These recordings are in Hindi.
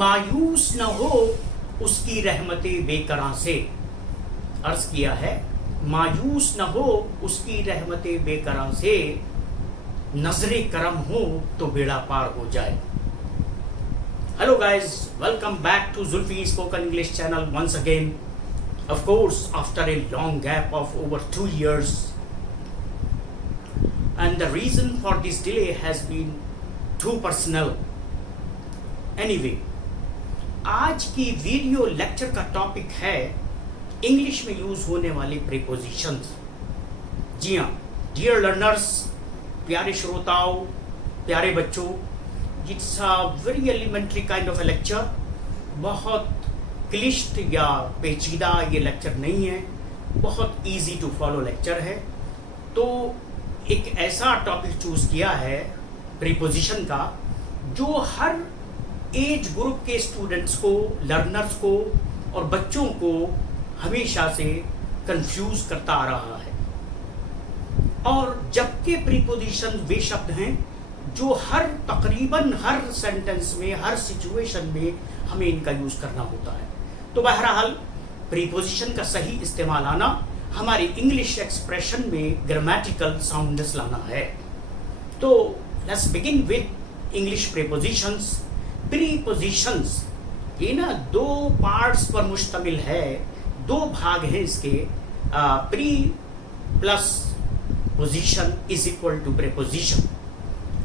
मायूस न हो उसकी रहमते बेकरां से। अर्ज किया है, मायूस न हो उसकी रहमते बेकरां से, नजरे करम हो तो बेड़ा पार हो जाए। Hello guys, welcome back to Zulfi Spoken English channel once again. Of course, after a long gap of over 2 years. And the reason for this delay has been too personal. Anyway, आज की वीडियो लेक्चर का टॉपिक है इंग्लिश में यूज होने वाले प्रीपोजिशंस। जी हाँ, डियर लर्नर्स, प्यारे श्रोताओं, प्यारे बच्चों, it's a very elementary kind of a lecture. बहुत क्लिष्ट या पेचीदा ये लेक्चर नहीं है, बहुत इजी टू फॉलो लेक्चर है। तो एक ऐसा टॉपिक चूज किया है प्रीपोजिशन का जो हर एज ग्रुप के स्टूडेंट्स को, लर्नर्स को और बच्चों को हमेशा से कंफ्यूज करता आ रहा है। और जबकि प्रीपोजिशन वे शब्द हैं जो तकरीबन हर सेंटेंस में, हर सिचुएशन में हमें इनका यूज करना होता है। तो बहरहाल प्रीपोजिशन का सही इस्तेमाल आना हमारी इंग्लिश एक्सप्रेशन में ग्रामेटिकल साउंडनेस लाना है। तो let's begin with English prepositions. Prepositions ये ना दो पार्ट्स पर मुश्तमिल है, दो भाग हैं इसके। Pre plus position is equal to preposition.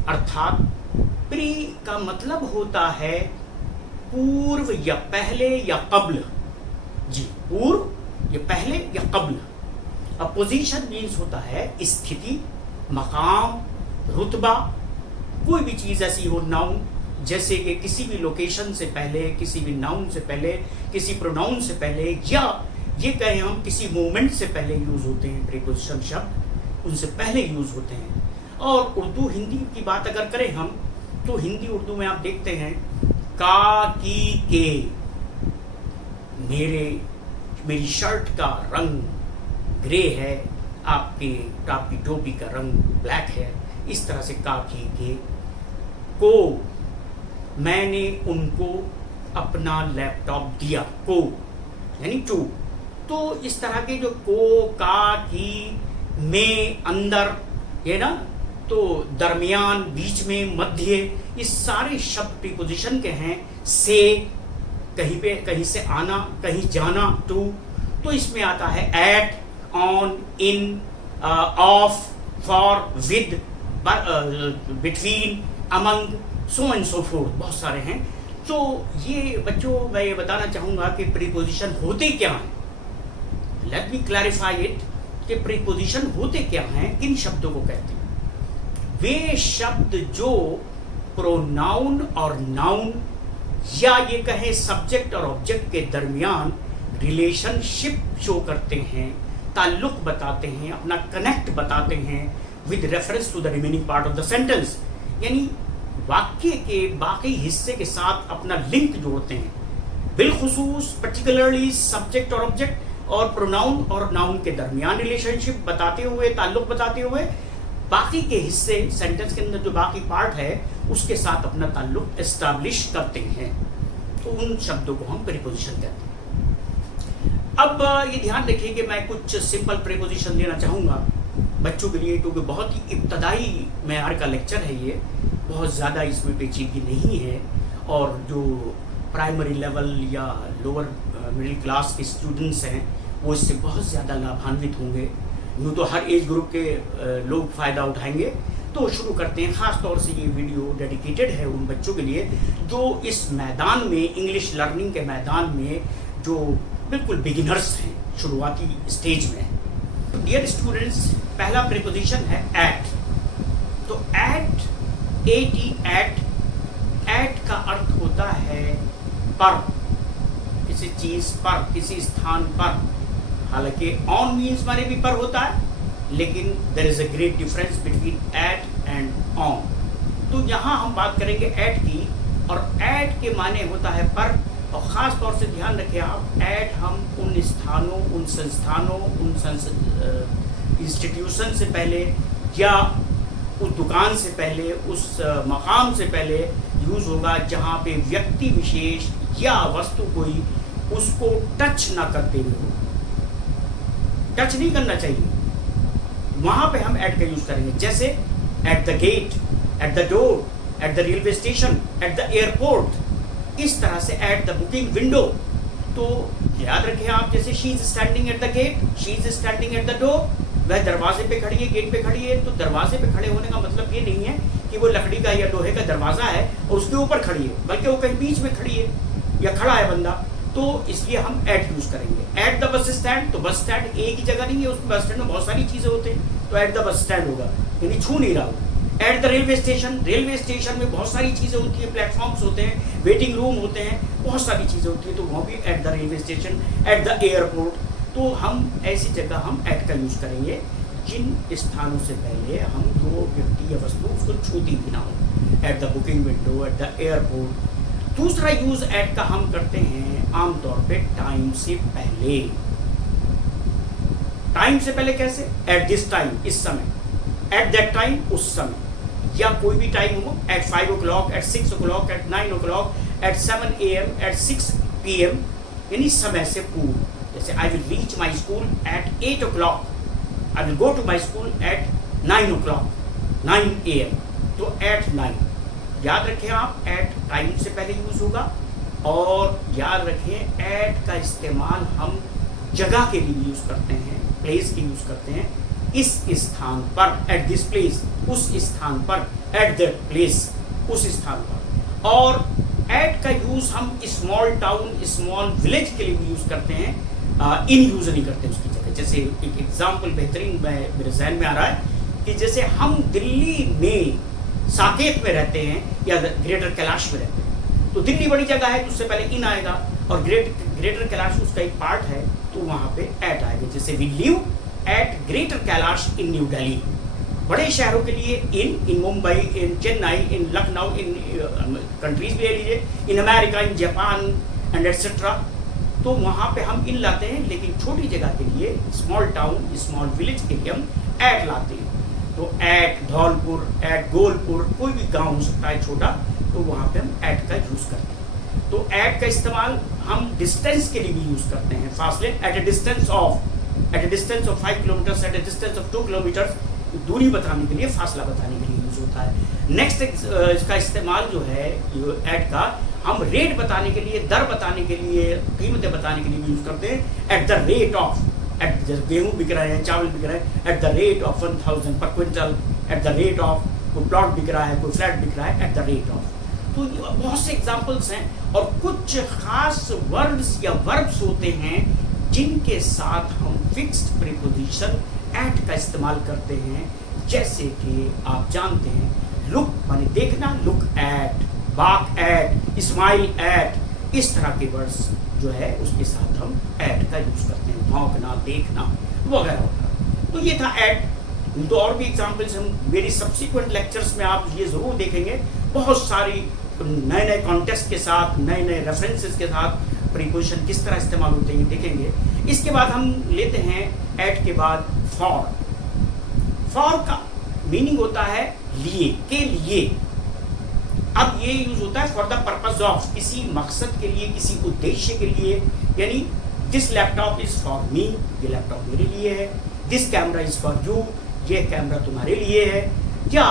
अर्थात प्री का मतलब होता है पूर्व या पहले या कब्ल। जी, पूर्व या पहले या कब्ल। अब पोजीशन मीन्स होता है स्थिति, मकाम, रुतबा। कोई भी चीज ऐसी हो, नाउन, जैसे कि किसी भी लोकेशन से पहले, किसी भी नाउन से पहले, किसी प्रोनाउन से पहले, या ये कहें हम किसी मूवमेंट से पहले यूज होते हैं प्रीपोजिशन शब्द, उनसे पहले यूज होते हैं। और उर्दू हिंदी की बात अगर करें हम, तो हिंदी उर्दू में आप देखते हैं का, की, के। मेरी शर्ट का रंग ग्रे है, आपकी टोपी का रंग ब्लैक है। इस तरह से का, की, के। को, मैंने उनको अपना लैपटॉप दिया, को यानी टू। तो इस तरह के जो को, का, की, में, अंदर, ये ना, तो दरमियान, बीच में, मध्य, इस सारे शब्द प्रीपोजिशन के हैं। से, कहीं से आना, कहीं जाना, टू। तो इसमें आता है at, on, in, of, for, with, between, among, so and so forth, बहुत सारे हैं। तो ये बच्चों, मैं ये बताना चाहूंगा कि प्रीपोजिशन होते क्या हैं। लेट मी क्लैरिफाई इट कि प्रीपोजिशन होते क्या हैं, किन शब्दों को कहते हैं। वे शब्द जो प्रोनाउन और नाउन, या ये कहें सब्जेक्ट और ऑब्जेक्ट के दरमियान रिलेशनशिप शो करते हैं, ताल्लुक बताते हैं, अपना कनेक्ट बताते हैं with reference to the remaining part of the sentence. यानी वाक्य के बाकी हिस्से के साथ अपना लिंक जोड़ते हैं। बिलखुसूस पर्टिकुलरली सब्जेक्ट और ऑब्जेक्ट और प्रोनाउन और नाउन के दरमियान रिलेशनशिप बताते हुए, ताल्लुक बताते हुए, बाकी के हिस्से, सेंटेंस के अंदर जो बाकी पार्ट है उसके साथ अपना ताल्लुक एस्टैब्लिश करते हैं। तो उन शब्दों को हम प्रीपोजिशन कहते हैं। अब ये ध्यान रखिए कि मैं कुछ सिंपल प्रीपोजिशन देना चाहूँगा बच्चों के लिए, क्योंकि बहुत ही इब्तदाई मेयार का लेक्चर है ये, बहुत ज़्यादा इसमें पेचीदगी नहीं है। और जो प्राइमरी लेवल या लोअर मिडिल क्लास के स्टूडेंट्स हैं वो इससे बहुत ज़्यादा लाभान्वित होंगे। यूँ तो हर एज ग्रुप के लोग फ़ायदा उठाएंगे। तो शुरू करते हैं। ख़ास तौर से ये वीडियो डेडिकेटेड है उन बच्चों के लिए जो इस मैदान में, इंग्लिश लर्निंग के मैदान में, जो बिल्कुल बिगिनर्स हैं, शुरुआती स्टेज में हैं। डियर स्टूडेंट्स, पहला प्रीपोजिशन है एट। तो एट, एट का अर्थ होता है पर, किसी चीज़ पर, किसी स्थान पर। हालांकि ऑन मीन्स माने भी पर होता है, लेकिन there is a great difference between at and on. तो यहाँ हम बात करेंगे एट की, और एट के माने होता है पर। और ख़ास तौर से ध्यान रखें आप, एट हम उन स्थानों, उन संस्थानों, उन इंस्टीट्यूशन से पहले, या उस दुकान से पहले, उस मकाम से पहले यूज़ होगा जहाँ पे व्यक्ति विशेष या वस्तु कोई उसको टच ना करते हुए हो। टच नहीं करना चाहिए, वहाँ पे हम ऐड का यूज़ करेंगे। जैसे at the gate, at the door, at the railway station, at the airport, इस तरह से एट द बुकिंग विंडो। तो याद रखें आप, जैसे she is standing at the gate, she is standing at the door, वह दरवाजे पे खड़ी है, गेट पे खड़ी है। तो दरवाजे पे खड़े होने का मतलब ये नहीं है कि वो लकड़ी का या लोहे का दरवाजा है और उसके ऊपर खड़ी है, बल्कि वो कहीं बीच में खड़ी है या खड़ा है बंदा। तो इसलिए हम एट यूज करेंगे। एट द बस स्टैंड, तो बस स्टैंड एक ही जगह नहीं है, उस बस स्टैंड में बहुत सारी चीजें होती हैं, तो एट द बस स्टैंड होगा, यानी छू नहीं रहा। Eight the railway station, railway station में बहुत सारी चीजें होती है, प्लेटफॉर्म्स होते हैं, वेटिंग रूम होते हैं, बहुत सारी चीजें होती है, तो वहाँ भी eight the railway station, at the airport. तो हम ऐसी जगह हम एट का यूज करेंगे जिन स्थानों से पहले हम जो व्यक्ति या वस्तु उसको छूती भी ना हो। At the booking window, eight the airport. दूसरा यूज एट का हम करते हैं आमतौर पे टाइम से पहले। टाइम से पहले कैसे? एट दिस टाइम, इस समय, एट दैट टाइम, उस समय, या कोई भी टाइम हो, at 5 o'clock, at 6 o'clock, at 9 o'clock, at 7 AM, at 6 PM, यानी समय से पूर्व। जैसे I will reach my school at 8 o'clock, I will go to my school at 9 o'clock, 9 AM, तो एट 9। याद रखें आप, एट टाइम से पहले यूज होगा। और याद रखें, एट का इस्तेमाल हम जगह के लिए यूज करते हैं, प्लेस के यूज करते हैं। इस स्थान पर, एट दिस प्लेस, उस स्थान पर, एट दैट प्लेस, उस स्थान पर। और एट का यूज हम स्मॉल टाउन, स्मॉल विलेज के लिए भी यूज करते हैं, इन यूज नहीं करते उसकी जगह। जैसे एक एग्जाम्पल बेहतरीन मेरे जहन में आ रहा है कि जैसे हम दिल्ली में साकेत में रहते हैं या ग्रेटर कैलाश में रहते हैं, तो दिल्ली बड़ी जगह है तो उससे पहले इन आएगा, और ग्रेटर कैलाश उसका एक पार्ट है, तो वहाँ पे एट आएगा। जैसे we live at Greater Kailash in New Delhi. बड़े शहरों के लिए in Mumbai, in Chennai, in Lucknow, in countries भी ले लीजिए, in America, in Japan and etcetera, तो वहाँ पे हम इन लाते हैं। लेकिन छोटी जगह के लिए, स्मॉल टाउन, स्मॉल विलेज के लिए हम एट लाते हैं। तो एट धौलपुर, एट गोलपुर, कोई भी गांव हो सकता है छोटा, तो वहाँ पे हम एट का यूज करते हैं। तो एट का इस्तेमाल हम डिस्टेंस के लिए भी यूज करते हैं, फासले, at a distance of 5 kilometre, at a distance of 2 kilometre, दूरी बताने के लिए, फासला बताने के लिए यूज होता है। नेक्स्ट इसका इस्तेमाल जो है एट का, हम रेट बताने के लिए, दर बताने के लिए, कीमतें बताने के लिए भी यूज करते हैं। At the rate of, at जैसे गेहूँ बिक रहे हैं, चावल बिक रहे हैं, एट द रेट ऑफ 1000 पर quintal, eight the rate of, कोई प्लॉट बिक रहा है, कोई फ्लैट बिक रहा है, एट द रेट ऑफ। तो बहुत से एग्जाम्पल्स हैं। और कुछ खास वर्ड्स या वर्ब्स होते हैं जिनके साथ हम फिक्स्ड प्रीपोजिशन एट का इस्तेमाल करते हैं। जैसे कि आप जानते हैं, लुक माने देखना, लुक एट, बाक एट, स्माइल एट, इस तरह के वर्ड्स जो है उसके साथ हम एट का यूज करते हैं, भौंकना, देखना वगैरह वगैरह। तो ये था एट। तो और भी एग्जाम्पल्स हम मेरी सब्सिक्वेंट लेक्चर्स में आप ये जरूर देखेंगे, बहुत सारी नए नए कॉन्टेक्स्ट के साथ, नए नए रेफरेंसेस के साथ प्रीपोजिशन किस तरह इस्तेमाल होते हैं देखेंगे। इसके बाद हम लेते हैं एट के बाद फॉर। फॉर का मीनिंग होता है लिए, के लिए। अब ये यूज होता है फॉर द पर्पज ऑफ, किसी मकसद के लिए, किसी उद्देश्य के लिए। यानी this laptop is for me, ये लैपटॉप मेरे लिए है। This camera is for you, ये कैमरा तुम्हारे लिए है। या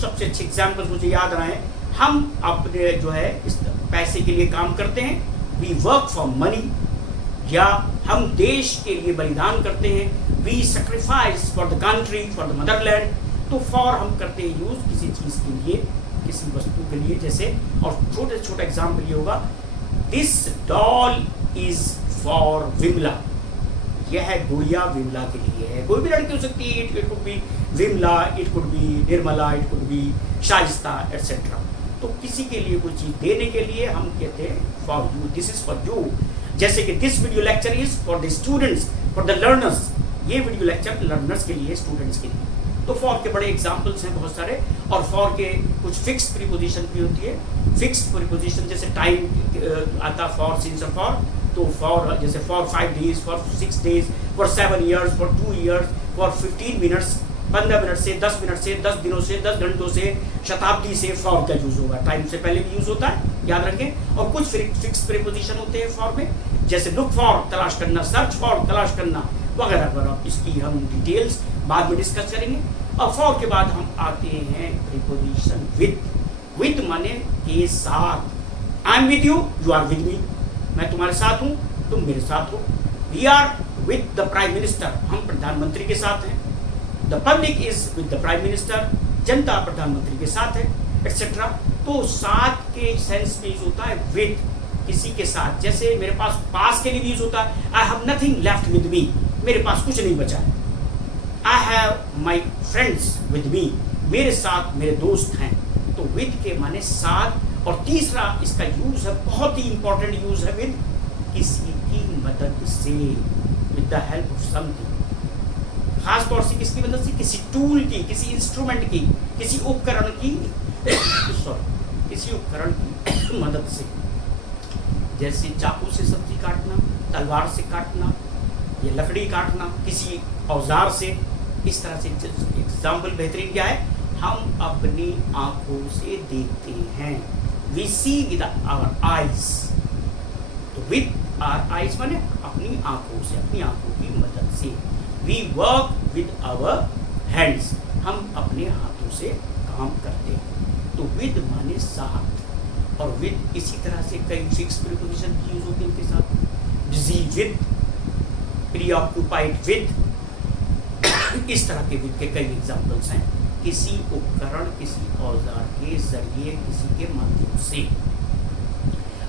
सबसे अच्छे एग्जाम्पल मुझे याद रहे, हम अपने जो है इस पैसे के लिए काम करते हैं, वी वर्क फॉर मनी। या हम देश के लिए बलिदान करते हैं, we sacrifice for the country, for the motherland. तो फॉर हम करते हैं यूज किसी चीज के लिए, किसी वस्तु के लिए। जैसे और छोटे छोटा एग्जाम्पल ये होगा, this doll is for Vimala, यह गुड़िया विमला के लिए है। कोई भी लड़की हो सकती है, it could be Vimala, it could be Nirmala, it could be Shaista etcetera. तो किसी के लिए कोई चीज देने के लिए हम कहते हैं for you, this is for you. जैसे कि this video lecture is for the students, for the learners, ये वीडियो लेक्चर लर्नर्स के लिए, स्टूडेंट्स के लिए। तो फॉर के बड़े एग्जाम्पल्स हैं बहुत सारे। और फॉर के कुछ फिक्स्ड प्रीपोजिशन भी होती है। फिक्स्ड प्रीपोजिशन जैसे टाइम आता फॉर, सिंस और फॉर। तो फॉर जैसे for 5 days, for 6 days, for 7 years, for 2 years, for 15 minutes, 15 minute से, 10 मिनट से, 10 दिनों से, 10 घंटों से, शताब्दी से फॉर का यूज होगा। टाइम से पहले भी यूज होता है, याद रखें। और कुछ फिक्स प्रीपोजिशन होते हैं फॉर में, जैसे लुक फॉर तलाश करना, सर्च फॉर तलाश करना वगैरह वगैरह। इसकी हम डिटेल्स बाद में डिस्कस करेंगे। और फॉर के बाद हम आते हैं प्रीपोजिशन विद। विद माने के साथ। I am with you, you are with me. मैं तुम्हारे साथ हूँ, तुम मेरे साथ हो। We are with the prime minister, हम प्रधानमंत्री के साथ हैं। The public is with the prime minister, जनता प्रधानमंत्री के साथ है, एक्सेट्रा। तो साथ के सेंस में यूज होता है विद, किसी के साथ। जैसे मेरे पास के लिए भी यूज होता है, I have nothing left with me, मेरे पास कुछ नहीं बचा है। I have my friends with me, मेरे साथ मेरे दोस्त हैं। तो विद के माने साथ। और तीसरा इसका यूज है, बहुत ही इंपॉर्टेंट यूज है विद, किसी की मदद से, with the help of something. खास तौर से किसकी मदद से? किसी टूल की, किसी इंस्ट्रूमेंट की, किसी उपकरण की सॉरी, किसी उपकरण की मदद से। जैसे चाकू से सब्जी काटना, तलवार से काटना, या लकड़ी काटना, किसी औजार से। इस तरह से एग्जाम्पल बेहतरीन क्या है? हम अपनी आंखों से देखते हैं, we see with our eyes. तो विद आवर आईज माने अपनी आंखों से, अपनी आंखों की मदद से। We work with our hands, हम अपने हाथों से काम करते हैं। तो विद माने साथ। और विद इसी तरह से कई फिक्स प्रीपोजिशन यूज होते हैं इनके साथ। बिजी विद, प्रीऑक्युपाइड विद, इस तरह के विद के कई एग्जाम्पल्स हैं। किसी उपकरण, किसी औजार के जरिए, किसी के माध्यम से।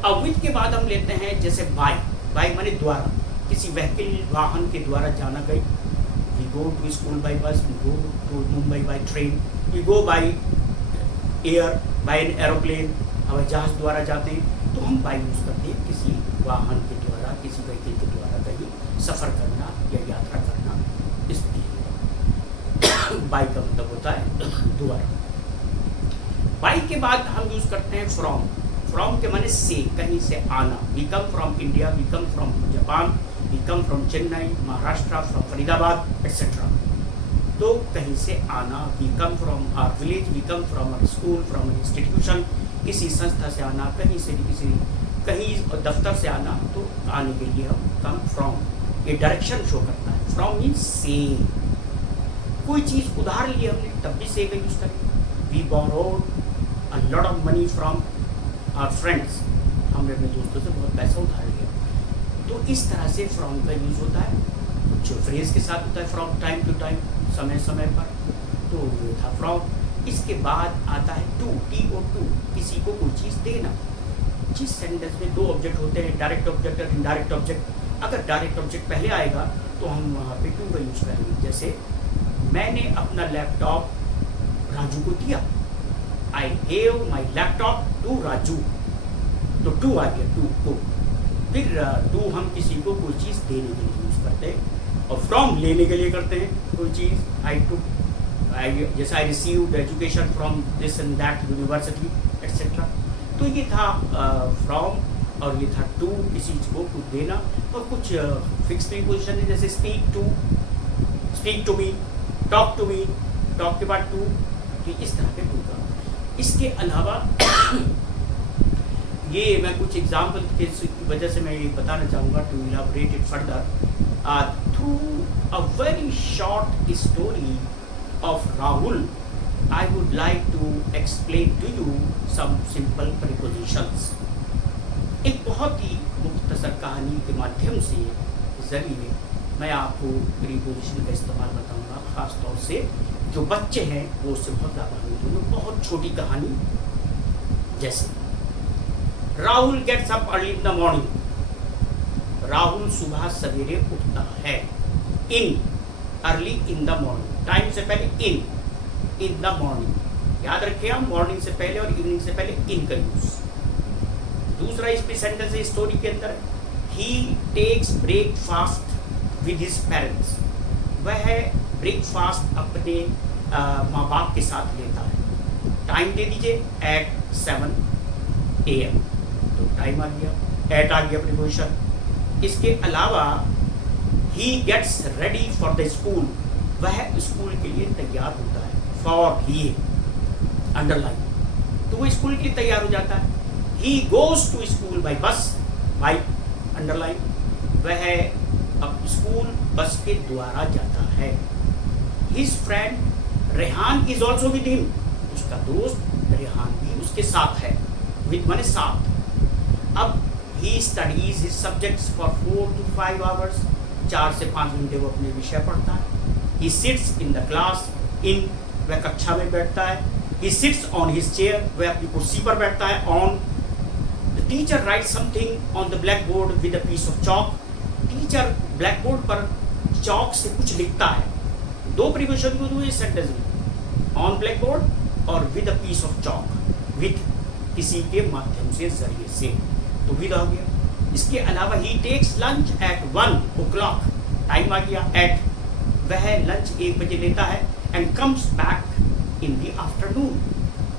अब विद के बाद हम लेते हैं जैसे बाय। बाय माने द्वारा, किसी व्हीकल, वाहन के द्वारा जाना गई। We go to school by bus, we go to Mumbai by train, we go by air, by an aeroplane, हवाई जहाज द्वारा जाते हैं। तो हम बाय यूज करते हैं किसी वाहन के द्वारा, किसी व्हीकल के द्वारा कहीं सफर करना या यात्रा करना। इसलिए बाय का मतलब होता है द्वारा। बाय के बाद हम यूज करते हैं फ्रॉम। फ्रॉम के माने से, कहीं से आना। We come from India, we come from Japan, we come from Chennai, Maharashtra, from Faridabad, etcetera. तो कहीं से आना। We come from our village, we come from our school, from our institution, किसी संस्था से आना, कहीं से भी, कहीं दफ्तर से आना। तो आने के लिए हम कम फ्रॉम, ये डायरेक्शन शो करता है। फ्रॉम मीन्स से। कोई चीज़ उधार ली हमने, तब भी से का यूज करेंगे। We borrowed a lot of money from our friends, हमने अपने दोस्तों से बहुत पैसा उधार लिया। तो इस तरह से फ्रॉम का यूज होता है। कुछ फ्रेज के साथ होता है फ्रॉम टाइम टू टाइम, समय समय पर। तो ये था फ्रॉम। इसके बाद आता है टू, TO2, किसी को कोई चीज़ देना। जिस सेंटेंस में दो ऑब्जेक्ट होते हैं, डायरेक्ट ऑब्जेक्ट और इनडायरेक्ट ऑब्जेक्ट। अगर डायरेक्ट ऑब्जेक्ट पहले आएगा तो हम वहाँ पे टू का यूज करेंगे। जैसे मैंने अपना लैपटॉप राजू को दिया, I gave my laptop to Raju. तो टू आ गया, टू। फिर टू हम किसी को कोई चीज़ देने के लिए यूज करते हैं। और फ्रॉम लेने के लिए करते हैं कोई चीज़। आई टू, जैसे I received education from this and that university, etcetera. तो ये था फ्रॉम, और ये था टू, किसी को कुछ देना। और कुछ फिक्स प्रीपोजिशन है, जैसे speak to, speak to me, talk to me, talk के बाद टू। तो इस तरह के टू का। इसके अलावा ये मैं कुछ एग्जाम्पल की वजह से मैं ये बताना चाहूँगा, to elaborate it further. Through a very short story of Rahul, I would like to explain to you some simple prepositions. एक बहुत ही मुख्तसर कहानी के माध्यम से जरिए मैं आपको प्रीपोजिशन का इस्तेमाल बताऊंगा। ख़ास तौर से जो बच्चे हैं वो उससे बहुत लाभान्वित होंगे। बहुत छोटी कहानी, जैसे Rahul gets up early in the morning. Rahul सुबह सवेरे उठता है। In, early in the morning, time से पहले इन द मॉर्निंग। याद रखिए आप, मॉर्निंग से पहले और इवनिंग से पहले इन का यूज। दूसरा इसमें सेंटेंस है स्टोरी के अंदर, he takes breakfast with his parents. वह ब्रेकफास्ट अपने माँ बाप के साथ लेता है। टाइम दे दीजिए एट 7 AM, तो टाइम आ गया, एट आ गया प्रीपोजिशन। इसके अलावा he gets ready for the school, वह स्कूल के लिए तैयार होता है, फॉर ही अंडरलाइन, तो वो स्कूल के लिए तैयार हो जाता है। He goes to school by bus, by underline, वह अब स्कूल बस के द्वारा जाता है। His friend Rehan is also with him, उसका दोस्त रेहान भी उसके साथ है, विद माने साथ। अब he studies his subjects for 4 to 5 hours, 4 से 5 घंटे वो अपने विषय पढ़ता है। He sits in the class, in वह कक्षा में बैठता है। He sits on his chair, वह अपनी कुर्सी पर बैठता है। On the teacher write something on the black board with a piece of chalk, teacher black board पर चॉक से कुछ लिखता है। दो प्रीपोजिशन यूज हुए इस सेंटेंस में, ऑन ब्लैक बोर्ड और with a piece of chalk, with किसी के माध्यम से, जरिए से, तो विद आ गया। इसके अलावा he takes lunch at 1 o'clock, time आ गया, एट, वह लंच 1 बजे लेता है। And comes back in the afternoon,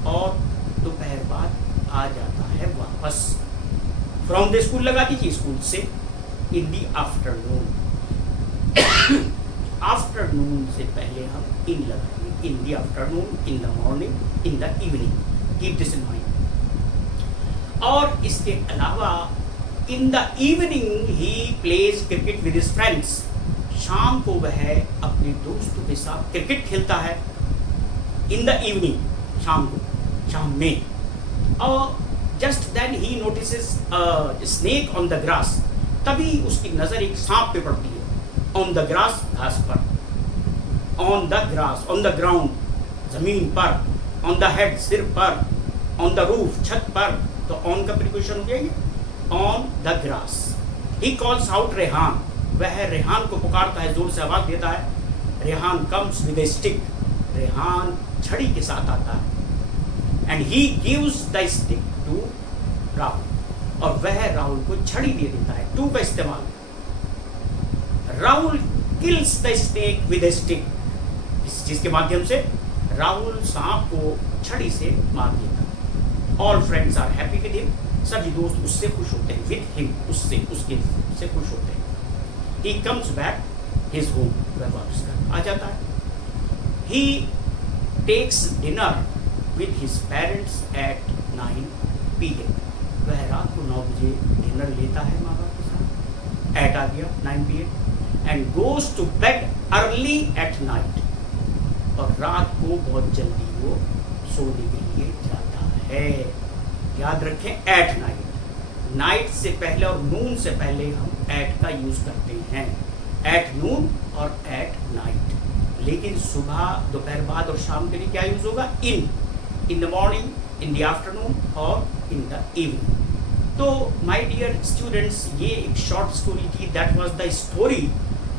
और दोपहर बाद आ जाता है वापस। फ्रॉम द स्कूल लगा दीजिए, स्कूल से, इन द आफ्टरनून। आफ्टरनून से पहले हम इन लगाएंगे, इन the afternoon, in the morning, in the evening, keep this in mind. और इसके अलावा in the evening he plays cricket with his friends, शाम को वह अपने दोस्तों के साथ क्रिकेट खेलता है। इन द इवनिंग, शाम को, शाम में। और just then he notices snake on the grass, तभी उसकी नजर एक सांप पे पड़ती है। ऑन द ग्रास, घास पर, on the grass, on the ground, जमीन पर, ऑन द हेड, सिर पर, ऑन द रूफ, छत पर, तो ऑन का प्रीपोजिशन हो गया ये, on the grass. He calls out Rehan, वह रेहान को पुकारता है, जोर से आवाज देता है। Rehan comes with a stick, Rehan छड़ी के साथ आता है। And he gives the stick to Rahul, और वह राहुल को छड़ी दे देता है। टू का इस्तेमाल, Rahul kills the snake with a stick, इस चीज के माध्यम से राहुल सांप को छड़ी से मार देता। All friends are happy with him, सभी दोस्त उससे खुश होते हैं। विद हिम, उससे, उसके से खुश होते हैं। He comes back his home, वह वापस घर आ जाता है। He takes dinner with his parents at 9 PM, वह रात को 9 बजे डिनर लेता है माँ बाप के साथ, एट आ गया 9 PM। And goes to bed early at night, और रात को बहुत जल्दी वो सोने के लिए जाता है। याद रखें, एट नाइट, नाइट से पहले और नून से पहले हम एट का यूज करते हैं, एट नून और एट नाइट। लेकिन सुबह, दोपहर बाद और शाम के लिए क्या यूज होगा, इन the morning, in the afternoon और इन द इवनिंग। तो माय डियर स्टूडेंट्स, ये एक शॉर्ट स्टोरी थी, that was the story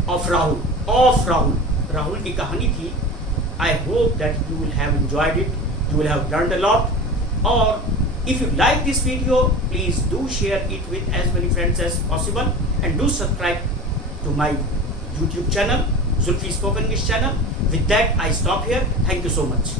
of Rahul, Rahul की कहानी थी। I hope that you will have enjoyed it, you will have learned a lot. Or if you like this video, please do share it with as many friends as possible, and do subscribe to my YouTube channel, Zulfi Spoken English channel. With that, I stop here. Thank you so much.